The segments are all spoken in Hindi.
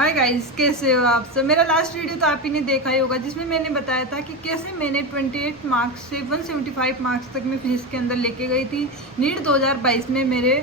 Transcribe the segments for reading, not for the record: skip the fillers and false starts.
हाय गाइस, कैसे हो आप सब। मेरा लास्ट वीडियो तो आप ही ने देखा ही होगा, जिसमें मैंने बताया था कि कैसे मैंने 28 मार्क्स से 175 मार्क्स तक मैं फिजिक्स के अंदर लेके गई थी। नीट 2022 में मेरे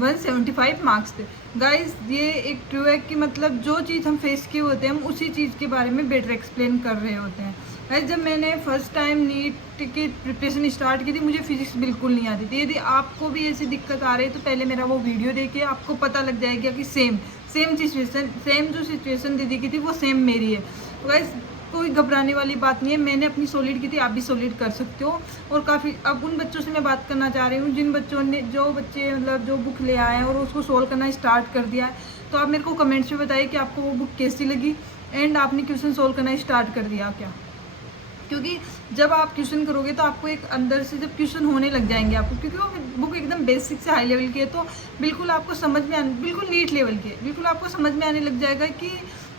175 मार्क्स थे। गाइस, ये एक ट्रू है कि मतलब जो चीज़ हम फेस किए होते हैं हम उसी चीज़ के बारे में बेटर एक्सप्लेन कर रहे होते हैं। गाइस, जब मैंने फर्स्ट टाइम नीट की प्रिपरेशन स्टार्ट की थी मुझे फिजिक्स बिल्कुल नहीं आती थी। यदि आपको भी ऐसी दिक्कत आ रही है तो पहले मेरा वो वीडियो देखिए, आपको पता लग जाएगा कि सेम जो सिचुएशन दीदी की थी वो सेम मेरी है। तो गाइस, कोई घबराने वाली बात नहीं है। मैंने अपनी सॉलिड की थी, आप भी सॉलिड कर सकते हो। और काफ़ी अब उन बच्चों से मैं बात करना चाह रही हूँ जिन बच्चों ने जो बुक ले आए हैं और उसको सोल्व करना स्टार्ट कर दिया है। तो आप मेरे को कमेंट्स में बताइए कि आपको वो बुक कैसी लगी एंड आपने क्वेश्चन सोल्व करना स्टार्ट कर दिया क्या। क्योंकि जब आप क्वेश्चन करोगे तो आपको एक अंदर से जब क्वेश्चन होने लग जाएंगे आपको, क्योंकि वो बुक एकदम बेसिक से हाई लेवल की है, तो बिल्कुल आपको समझ में आने, बिल्कुल नीट लेवल की है, बिल्कुल आपको समझ में आने लग जाएगा कि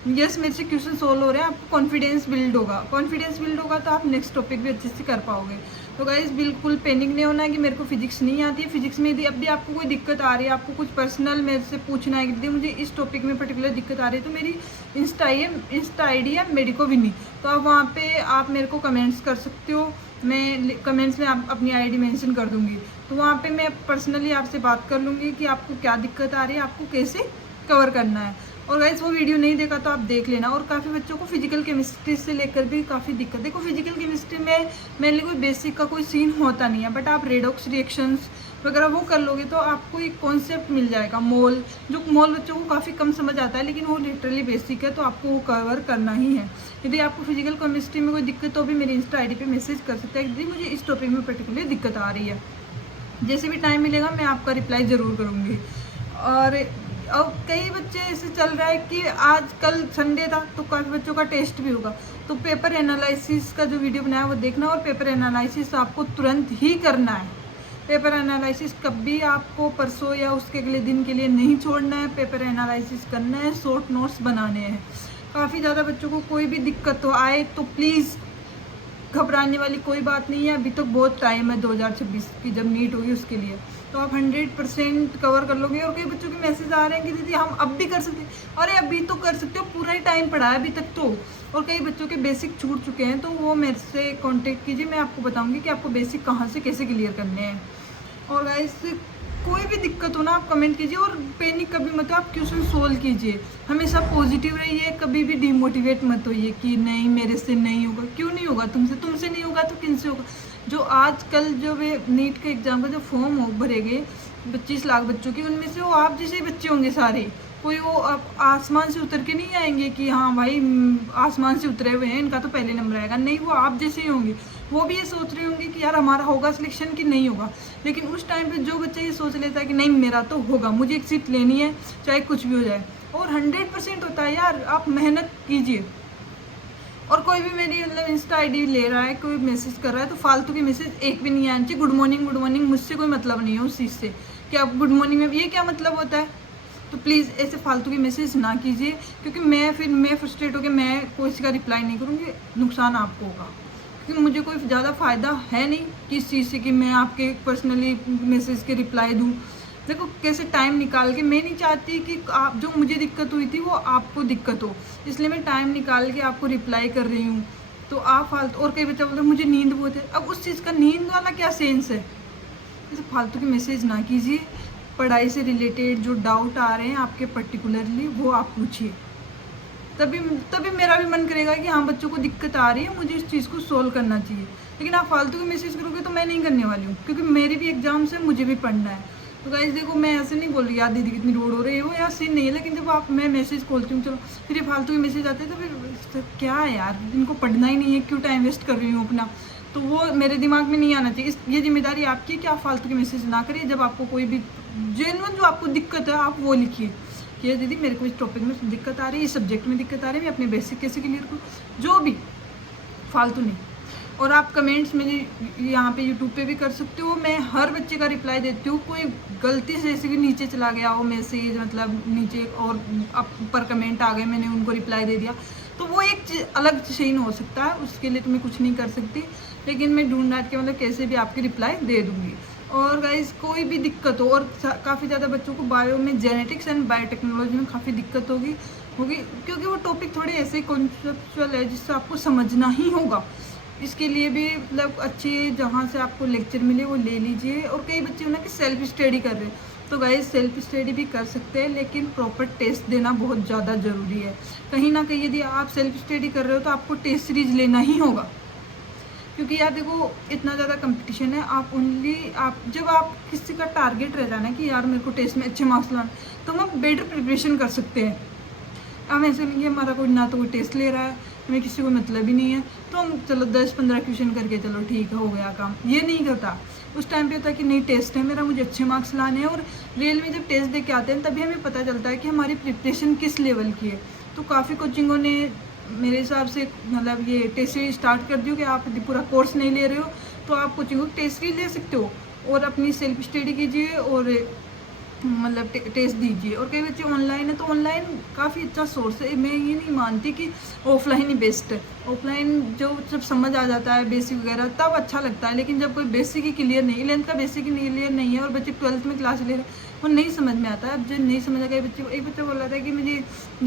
यस मेरे से क्वेश्चन सोल्व हो रहे हैं। आपको कॉन्फिडेंस बिल्ड होगा तो आप नेक्स्ट टॉपिक भी अच्छे से कर पाओगे। तो गाइस, बिल्कुल पैनिक नहीं होना है कि मेरे को फिजिक्स नहीं आती है। फिजिक्स में यदि अब भी आपको कोई दिक्कत आ रही है, आपको कुछ पर्सनल मेरे से पूछना है कि दीदी मुझे इस टॉपिक में पर्टिकुलर दिक्कत आ रही है, तो मेरी इंस्टा आई डी है मेडिको विनी, तो आप वहाँ पे आप मेरे को कमेंट्स कर सकते हो। मैं कमेंट्स में आप अपनी आईडी मेंशन कर दूँगी, तो वहाँ पे मैं पर्सनली आपसे बात कर लूँगी कि आपको क्या दिक्कत आ रही है, आपको कैसे कवर करना है। और गाइस, वो वीडियो नहीं देखा तो आप देख लेना। और काफ़ी बच्चों को फिजिकल केमिस्ट्री से लेकर भी काफ़ी दिक्कत। देखो, फिजिकल केमिस्ट्री में मेनली कोई बेसिक का कोई सीन होता नहीं है, बट आप रेडॉक्स रिएक्शंस वगैरह वो कर लोगे तो आपको एक कॉन्सेप्ट मिल जाएगा। मोल बच्चों को काफ़ी कम समझ आता है, लेकिन वो लिटरली बेसिक है, तो आपको वो कवर करना ही है। यदि आपको फिजिकल केमिस्ट्री में कोई दिक्कत हो भी मेरी इंस्टा आई डी पे मैसेज कर सकते हैं कि दीदी मुझे इस टॉपिक में पर्टिकुलर दिक्कत आ रही है। जैसे भी टाइम मिलेगा मैं आपका रिप्लाई ज़रूर करूँगी। और अब कई बच्चे ऐसे चल रहा है कि आज कल संडे था तो काफ़ी बच्चों का टेस्ट भी होगा, तो पेपर एनालिसिस का जो वीडियो बनाया वो देखना। और पेपर एनालिसिस आपको तुरंत ही करना है। पेपर एनालिसिस कभी आपको परसों या उसके अगले दिन के लिए नहीं छोड़ना है। पेपर एनालिसिस करना है, शॉर्ट नोट्स बनाने हैं। काफ़ी ज़्यादा बच्चों को कोई भी दिक्कत तो आए तो प्लीज़ घबराने वाली कोई बात नहीं है। अभी तो बहुत टाइम है 2026 की जब नीट होगी उसके लिए, तो आप 100% कवर कर लोगे। और कई बच्चों के मैसेज आ रहे हैं कि दीदी हम अब भी कर सकते हैं। अरे अभी तो कर सकते हो, पूरा ही टाइम पड़ा है अभी तक तो। और कई बच्चों के बेसिक छूट चुके हैं, तो वो मेरे से कांटेक्ट कीजिए, मैं आपको बताऊंगी कि आपको बेसिक कहाँ से कैसे क्लियर करने हैं। और गाइस, कोई भी दिक्कत हो ना आप कमेंट कीजिए और पैनिक कभी मत हो, आप क्वेश्चन सोल्व कीजिए। हमेशा पॉजिटिव रहिए, कभी भी डिमोटिवेट मत होइए कि नहीं मेरे से नहीं होगा। क्यों नहीं होगा? तुमसे नहीं होगा तो किन से होगा? जो आजकल जो वे नीट के एग्ज़ाम का जो फॉर्म भरे गए 25 लाख बच्चों की, उनमें से वो आप जैसे ही बच्चे होंगे सारे। कोई वो आसमान से उतर के नहीं आएंगे कि हाँ भाई आसमान से उतरे हुए हैं इनका तो पहले नंबर आएगा। नहीं, वो आप जैसे ही होंगे। वो भी ये सोच रहे होंगे कि यार हमारा होगा सिलेक्शन कि नहीं होगा। लेकिन उस टाइम पे जो बच्चा ये सोच लेता है कि नहीं मेरा तो होगा, मुझे एक सीट लेनी है चाहे कुछ भी हो जाए, और 100% होता है यार। आप मेहनत कीजिए। और कोई भी मेरी इंस्टा आईडी ले रहा है, कोई मैसेज कर रहा है, तो फालतू की मैसेज एक भी नहीं आना चाहिए। गुड मॉर्निंग मुझसे कोई मतलब नहीं है उस चीज़ से कि आप गुड मॉर्निंग में ये क्या मतलब होता है। तो प्लीज़ ऐसे फालतू की मैसेज ना कीजिए, क्योंकि मैं फ्रस्ट्रेट होकर मैं कोई का रिप्लाई नहीं करूँगी, नुकसान आपको होगा। क्योंकि मुझे कोई ज़्यादा फ़ायदा है नहीं किस चीज़ से कि मैं आपके पर्सनली मैसेज के रिप्लाई दूँ। देखो कैसे टाइम निकाल के, मैं नहीं चाहती कि आप जो मुझे दिक्कत हुई थी वो आपको दिक्कत हो, इसलिए मैं टाइम निकाल के आपको रिप्लाई कर रही हूँ। तो आप फालतू, और कई बच्चा बोलते मुझे नींद बहुत है, अब उस चीज़ का नींद वाला क्या सेंस है। जैसे फालतू के मैसेज ना कीजिए। पढ़ाई से रिलेटेड जो डाउट आ रहे हैं आपके पर्टिकुलरली वो आप पूछिए, तभी तभी मेरा भी मन करेगा कि हाँ बच्चों को दिक्कत आ रही है, मुझे इस चीज़ को सोल्व करना चाहिए। लेकिन आप फालतू के मैसेज करोगे तो मैं नहीं करने वाली हूँ, क्योंकि मेरी भी एग्जाम्स है, मुझे भी पढ़ना है। तो गाइस देखो, मैं ऐसे नहीं बोल रही यार दीदी कितनी रोड हो रही है, वो यार सीन नहीं है। लेकिन जब मैं मैसेज खोलती हूँ, चलो फिर ये फालतू के मैसेज आते हैं, तो फिर क्या है यार, इनको पढ़ना ही नहीं है, क्यों टाइम वेस्ट कर रही हूँ अपना। तो वो मेरे दिमाग में नहीं आना चाहिए। ये जिम्मेदारी आपकी है कि आप फालतू के मैसेज ना करिए। जब आपको कोई भी जेन्युइन जो आपको दिक्कत है आप वो लिखिए कि दीदी मेरे को इस टॉपिक में दिक्कत आ रही है, इस सब्जेक्ट में दिक्कत आ रही है, मैं अपने बेसिक कैसे क्लियर करूँ, जो भी, फालतू नहीं। और आप कमेंट्स में यहाँ पे यूट्यूब पे भी कर सकते हो, मैं हर बच्चे का रिप्लाई देती हूँ। कोई गलती से जैसे कि नीचे चला गया हो मैसेज, मतलब नीचे और ऊपर कमेंट आ गए, मैंने उनको रिप्लाई दे दिया, तो वो एक अलग सीन हो सकता है, उसके लिए तो मैं कुछ नहीं कर सकती। लेकिन मैं ढूंढ डांट के मतलब कैसे भी आपकी रिप्लाई दे दूँगी। और गाइस कोई भी दिक्कत हो, और काफ़ी ज़्यादा बच्चों को बायो में, जेनेटिक्स एंड बायोटेक्नोलॉजी में काफ़ी दिक्कत होगी क्योंकि वो टॉपिक थोड़े ऐसे कॉन्सेप्चुअल है जिससे आपको समझना ही होगा। इसके लिए भी मतलब अच्छे जहाँ से आपको लेक्चर मिले वो ले लीजिए। और कई बच्चे हो ना कि सेल्फ स्टडी कर रहे हैं, तो गाइस सेल्फ स्टडी भी कर सकते हैं, लेकिन प्रॉपर टेस्ट देना बहुत ज़्यादा ज़रूरी है। कहीं ना कहीं यदि आप सेल्फ स्टडी कर रहे हो तो आपको टेस्ट सीरीज लेना ही होगा, क्योंकि यार देखो इतना ज़्यादा कंपटीशन है। आप जब आप किसी का टारगेट रह जाना कि यार मेरे को टेस्ट में अच्छे मार्क्स लाना, तो हम बेटर प्रिपरेशन कर सकते हैं। हम ऐसे नहीं है हमारा कोई ना तो कोई टेस्ट ले रहा है, हमें किसी को मतलब ही नहीं है, तो हम चलो 10-15 क्वेश्चन करके चलो ठीक है हो गया काम, ये नहीं करता। उस टाइम पे होता है कि नहीं टेस्ट है मेरा, मुझे अच्छे मार्क्स लाने हैं। और रियल में जब टेस्ट दे के आते हैं तभी हमें पता चलता है कि हमारी प्रिपरेशन किस लेवल की है। तो काफ़ी कोचिंगों ने मेरे हिसाब से मतलब ये टेस्ट सीरीज स्टार्ट कर दी हो कि आप यदि पूरा कोर्स नहीं ले रहे हो तो आप कोचिंग को टेस्ट सीरीज ले सकते हो और अपनी सेल्फ स्टडी कीजिए और मतलब टेस्ट दीजिए। और कई बच्चे ऑनलाइन है, तो ऑनलाइन काफ़ी अच्छा सोर्स है। मैं ये नहीं मानती कि ऑफलाइन ही बेस्ट है। ऑफलाइन जब समझ आ जाता है बेसिक वगैरह तब अच्छा लगता है, लेकिन जब कोई बेसिक ही क्लियर नहीं, 11th का बेसिक ही क्लियर नहीं है और बच्चे 12th में क्लास ले रहे हैं, वो नहीं समझ में आता है। अब जो नहीं समझ आ गया बच्चे, एक बच्चा बोल रहा था कि मुझे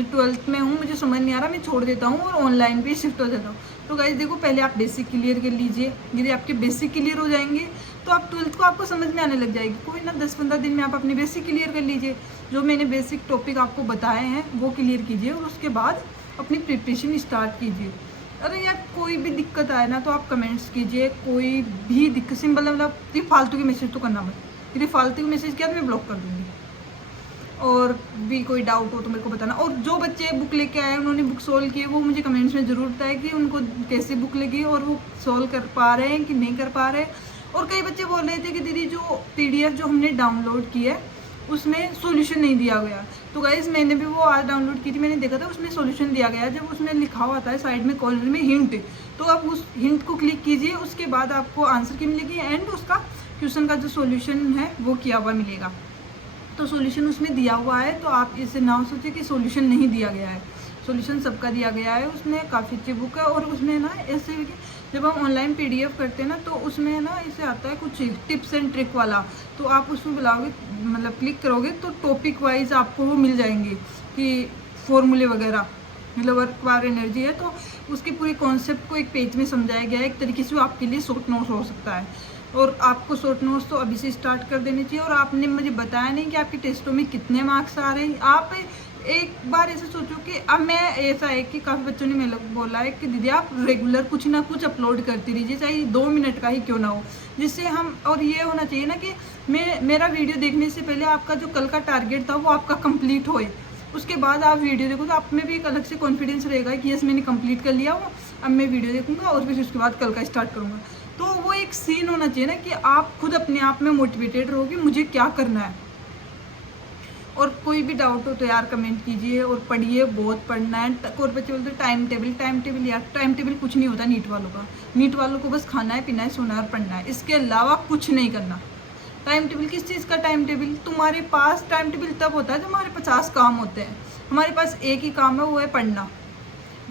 12th में हूँ, मुझे समझ नहीं आ रहा, मैं छोड़ देता हूँ और ऑनलाइन पे शिफ्ट हो जाता हूँ। तो गाइस देखो पहले आप बेसिक क्लियर कर लीजिए, यदि आपके बेसिक क्लियर हो जाएंगे तो आप 12th को आपको समझ में आने लग जाएगी। कोई ना 10-15 दिन में आप अपनी बेसिक क्लियर कर लीजिए, जो मैंने बेसिक टॉपिक आपको बताए हैं वो क्लियर कीजिए और उसके बाद अपनी प्रिपरेशन स्टार्ट कीजिए। अरे यार कोई भी दिक्कत आए ना तो आप कमेंट्स कीजिए, कोई भी दिक्कत सिंपल मतलब ये फालतू के मैसेज तो करना मत, यदि फालतू के मैसेज किया तो मैं ब्लॉक कर दूँगी। और भी कोई डाउट हो तो मेरे को बताना। और जो बच्चे बुक लेके आए उन्होंने बुक सोल्व किए वो मुझे कमेंट्स में ज़रूर बताएं कि उनको कैसी बुक लगी और वो सोल्व कर पा रहे हैं कि नहीं कर पा रहे। और कई बच्चे बोल रहे थे कि दीदी जो PDF जो हमने डाउनलोड की है उसमें सॉल्यूशन नहीं दिया गया। तो गाइस मैंने भी वो आज डाउनलोड की थी, मैंने देखा था उसमें सॉल्यूशन दिया गया है। जब उसमें लिखा हुआ था साइड में कॉर्नर में हिंट, तो आप उस हिंट को क्लिक कीजिए, उसके बाद आपको आंसर की मिलेगी एंड उसका क्वेश्चन का जो सॉल्यूशन है वो किया हुआ मिलेगा। तो सॉल्यूशन उसमें दिया हुआ है, तो आप इसे ना सोचिए कि सॉल्यूशन नहीं दिया गया है, सॉल्यूशन सबका दिया गया है। उसमें काफ़ी अच्छी बुक है। और उसमें ना ऐसे कि जब हम ऑनलाइन PDF करते हैं ना तो उसमें ना इसे आता है कुछ टिप्स एंड ट्रिक वाला, तो आप उसमें बुलाओगे मतलब क्लिक करोगे तो टॉपिक वाइज आपको वो मिल जाएंगे कि फॉर्मूले वगैरह, मतलब वर्क पावर एनर्जी है तो उसकी पूरी कॉन्सेप्ट को एक पेज में समझाया गया है। एक तरीके से वो आपके लिए शॉर्ट नोट हो सकता है। और आपको शॉर्ट नोट्स तो अभी से स्टार्ट कर देने चाहिए। और आपने मुझे बताया नहीं कि आपके टेस्टों में कितने मार्क्स आ रहे हैं। आप एक बार ऐसे सोचो कि अब मैं ऐसा है कि काफ़ी बच्चों ने मेरे बोला है कि दीदी आप रेगुलर कुछ ना कुछ अपलोड करती रहिए, चाहे 2 मिनट का ही क्यों ना हो, जिससे हम, और ये होना चाहिए ना कि मेरा वीडियो देखने से पहले आपका जो कल का टारगेट था वो आपका कंप्लीट होए, उसके बाद आप वीडियो देखो तो आप में भी एक अलग से कॉन्फिडेंस रहेगा कि यस मैंने कंप्लीट कर लिया वो, अब मैं वीडियो देखूंगा और फिर उसके बाद कल का स्टार्ट करूँगा। तो वो एक सीन होना चाहिए ना कि आप खुद अपने आप में मोटिवेटेड रहो कि मुझे क्या करना है। और कोई भी डाउट हो तो यार कमेंट कीजिए और पढ़िए, बहुत पढ़ना है। और बच्चे बोलते टाइम टेबल, यार टाइम टेबल कुछ नहीं होता नीट वालों का। नीट वालों को बस खाना है, पीना है, सोना है और पढ़ना है, इसके अलावा कुछ नहीं करना। टाइम टेबल किस चीज़ का टाइम टेबल? तुम्हारे पास टाइम टेबल तब होता है जब हमारे 50 काम होते हैं, हमारे पास एक ही काम है, वो है पढ़ना।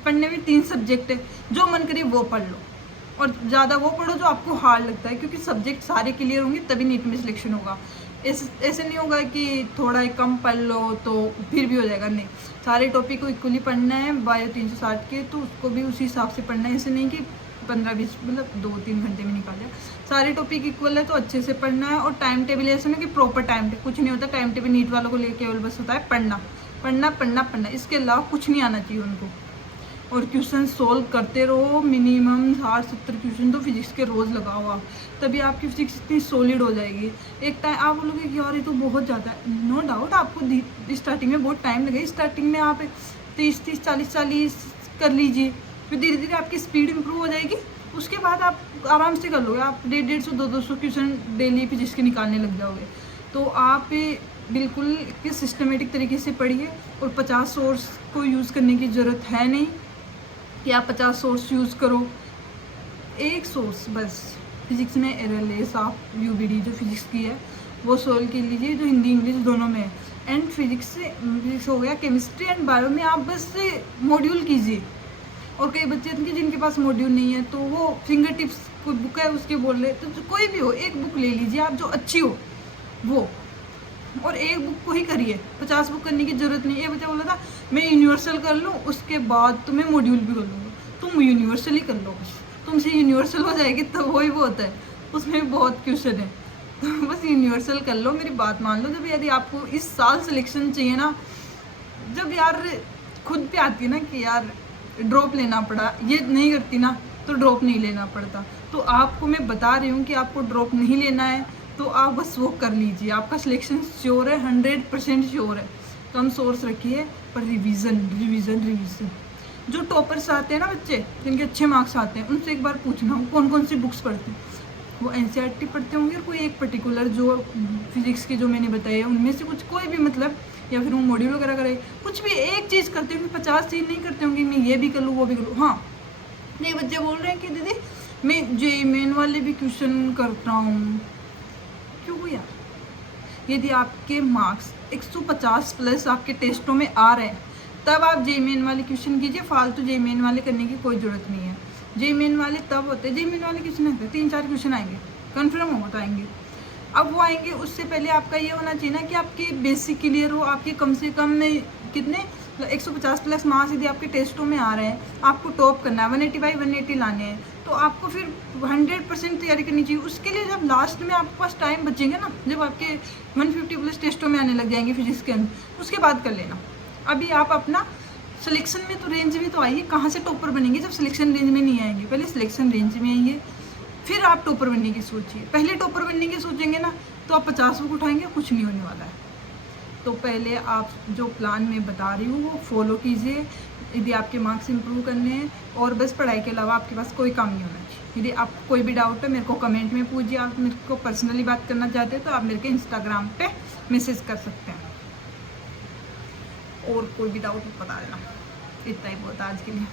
पढ़ने में 3 सब्जेक्ट है, जो मन करे वो पढ़ लो और ज़्यादा वो पढ़ो जो आपको हार्ड लगता है, क्योंकि सब्जेक्ट सारे क्लियर होंगे तभी नीट में सिलेक्शन होगा। ऐसे नहीं होगा कि थोड़ा कम पढ़ लो तो फिर भी हो जाएगा, नहीं, सारे टॉपिक को इक्वली पढ़ना है। बायो 360 के तो उसको भी उसी हिसाब से पढ़ना है, ऐसे नहीं कि 15-20 मतलब 2-3 घंटे में निकाल जाए। सारे टॉपिक इक्वल है तो अच्छे से पढ़ना है। और टाइम टेबल ऐसा नहीं कि प्रॉपर टाइम टेबल, कुछ नहीं होता टाइम टेबल नीट वालों को लेकर, केवल बस होता है पढ़ना पढ़ना पढ़ना पढ़ना, इसके अलावा कुछ नहीं आना चाहिए उनको। और क्वेश्चन सोल्व करते रहो, मिनिमम 60-70 क्वेश्चन तो फिजिक्स के रोज़ लगाओ आप, तभी आपकी फिजिक्स इतनी सॉलिड हो जाएगी। एक टाइम आप बोलोगे कि यार ये तो बहुत ज़्यादा है, नो डाउट आपको स्टार्टिंग में बहुत टाइम लगेगा। स्टार्टिंग में आप 30-30 40-40 कर लीजिए, फिर धीरे धीरे आपकी स्पीड इंप्रूव हो जाएगी। उसके बाद आप आराम से कर लोगे, आप 150-150 200 क्वेश्चन डेली फिजिक्स के निकालने लग जाओगे। तो आप बिल्कुल सिस्टमेटिक तरीके से पढ़िए और 50 सोर्स को यूज़ करने की ज़रूरत है नहीं कि आप 50 सोर्स यूज़ करो। एक सोर्स बस, फिजिक्स में एररलेस आप UBD जो फिजिक्स की है वो सोल्व कर लीजिए, जो हिंदी इंग्लिश दोनों में है। एंड फिजिक्स हो गया, केमिस्ट्री एंड बायो में आप बस मॉड्यूल कीजिए। और कई बच्चे हैं जिनके पास मॉड्यूल नहीं है तो वो फिंगर टिप्स कोई बुक है उसके बोल रहे, तो कोई भी हो एक बुक ले लीजिए आप जो अच्छी हो वो, और एक बुक को ही करिए, 50 बुक करने की जरूरत नहीं। एक बच्चा बोला था मैं यूनिवर्सल कर लूँ उसके बाद तुम्हें मॉड्यूल भी कर लूँगा, तुम यूनिवर्सल ही कर लो, बस तुमसे यूनिवर्सल हो जाएगी तो वही वो होता है, उसमें बहुत क्वेश्चन है, तो बस यूनिवर्सल कर लो, मेरी बात मान लो। जब यदि आपको इस साल सिलेक्शन चाहिए ना, जब यार खुद पे आती है ना कि यार ड्रॉप लेना पड़ा, ये नहीं करती ना तो ड्रॉप नहीं लेना पड़ता। तो आपको मैं बता रही हूँ कि आपको ड्रॉप नहीं लेना है तो आप बस वो कर लीजिए, आपका सिलेक्शन श्योर है, 100% श्योर है। कम सोर्स रखिए पर रिवीजन रिवीजन रिवीजन। जो टॉपर्स आते हैं ना बच्चे जिनके अच्छे मार्क्स आते हैं, उनसे एक बार पूछना वो कौन कौन सी बुक्स पढ़ते हैं। वो एनसीईआरटी पढ़ते होंगे और कोई एक पर्टिकुलर जो फिजिक्स के जो मैंने बताए हैं उनमें से कुछ, कोई भी मतलब, या फिर वो मॉड्यूल वगैरह करे, कुछ भी एक चीज़ करते होंगे, 50 चीज़ नहीं करते होंगे, मैं ये भी कर लूँ वो भी कर लूँ। हाँ, ये बच्चे बोल रहे हैं कि दीदी मैं जेईई मेन वाले भी क्वेश्चन करता हूँ, क्यों यार? यदि आपके मार्क्स 150 प्लस आपके टेस्टों में आ रहे हैं तब आप जेईई मेन वाले क्वेश्चन कीजिए, फालतू जेईई मेन वाले करने की कोई ज़रूरत नहीं है। जेईई मेन वाले तब होते हैं, जेईई मेन वाले क्वेश्चन आते हैं 3-4 क्वेश्चन आएंगे, कन्फर्म हो तो आएंगे। अब वो आएंगे उससे पहले आपका ये होना चाहिए ना कि आपकी बेसिक क्लियर हो, आपके कम से कम में कितने 150 प्लस मार्क्स यदि आपके टेस्टों में आ रहे हैं, आपको टॉप करना है, 180 बाई 180 लाने हैं, तो आपको फिर 100% तैयारी करनी चाहिए। उसके लिए जब लास्ट में आपके पास टाइम बचेंगे ना, जब आपके 150 प्लस टेस्टों में आने लग जाएंगे फिजिक्स के अंदर, उसके बाद कर लेना। अभी आप अपना सिलेक्शन में तो रेंज में तो आइए, कहाँ से टॉपर बनेंगे जब सिलेक्शन रेंज में नहीं आएंगे, पहले सिलेक्शन रेंज में आइए फिर आप टॉपर बनने की सोचिए। पहले टॉपर बनने की सोचेंगे ना तो आप 50 बुक उठाएंगे, कुछ नहीं होने वाला है। तो पहले आप जो प्लान मैं बता रही हूँ वो फॉलो कीजिए यदि आपके मार्क्स इंप्रूव करने हैं, और बस पढ़ाई के अलावा आपके पास कोई काम नहीं होना चाहिए। यदि आप कोई भी डाउट है मेरे को कमेंट में पूछिए, आप मेरे को पर्सनली बात करना चाहते हैं तो आप मेरे को इंस्टाग्राम पे मैसेज कर सकते हैं, और कोई भी डाउट बता देना। इतना ही बहुत आज के लिए।